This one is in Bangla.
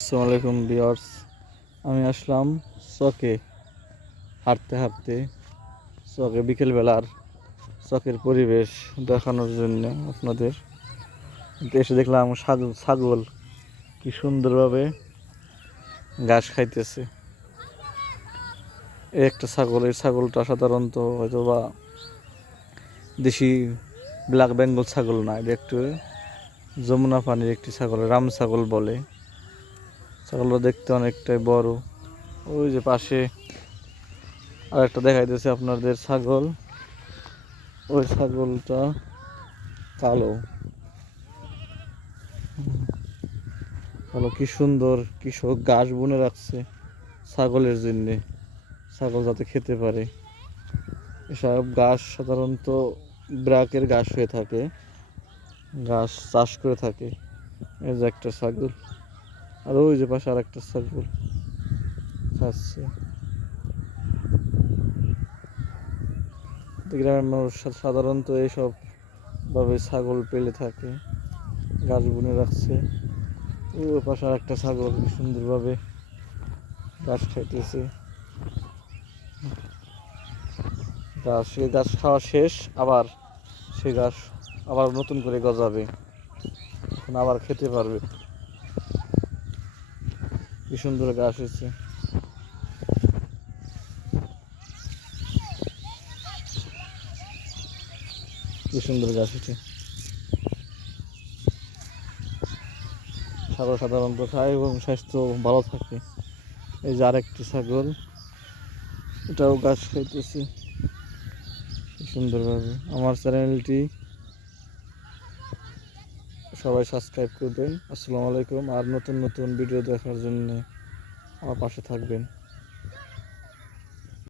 আসসালামু আলাইকুম বিয়ার্স আমি আসলাম চকে। হাঁটতে হাঁটতে চকে বিকেলবেলার চকের পরিবেশ দেখানোর জন্য আপনাদের। এসে দেখলাম ছাগল ছাগল কি সুন্দরভাবে ঘাস খাইতেছে। এই একটা ছাগল, এই ছাগলটা সাধারণত হয়তো বা দেশি ব্ল্যাক বেঙ্গল ছাগল না, এটা একটু যমুনা পানির একটি ছাগল, রাম ছাগল বলে। ছাগলটা দেখতে অনেকটাই বড়। ওই যে পাশে আর একটা দেখাই দিয়েছে আপনাদের ছাগল। ওই ছাগলটা কালো। কালো, কি সুন্দর কৃষক ঘাস বুনে রাখছে ছাগলের জন্যে। ছাগল যাতে খেতে পারে। এসব ঘাস সাধারণত ব্রাকের ঘাস হয়ে থাকে। ঘাস চাষ করে থাকে। এই যে একটা ছাগল। আর ওই যে পাশে আর একটা ছাগল খাচ্ছে গ্রামের মানুষ সাধারণত এইসব ভাবে ছাগল পেলে থাকে গাছ বুনে রাখছে। ওই পাশে আর একটা ছাগল সুন্দরভাবে ঘাস খাইতেছে। গাছ সে গাছ খাওয়া শেষ, আবার সে গাছ আবার নতুন করে গজাবে। এখন আবার খেতে পারবে। কি সুন্দর গাছ হয়েছে। কি সুন্দর গাছ হয়েছে। ছাগল সাধারণত খায় এবং স্বাস্থ্য ভালো থাকে। এই যে আরেকটি ছাগল, এটাও গাছ খাইতেছে। সুন্দরভাবে। আমার চ্যানেলটি সবাই সাবস্ক্রাইব করবেন। আসসালামু আলাইকুম। আর নতুন নতুন ভিডিও দেখার জন্য আমার পাশে থাকবেন।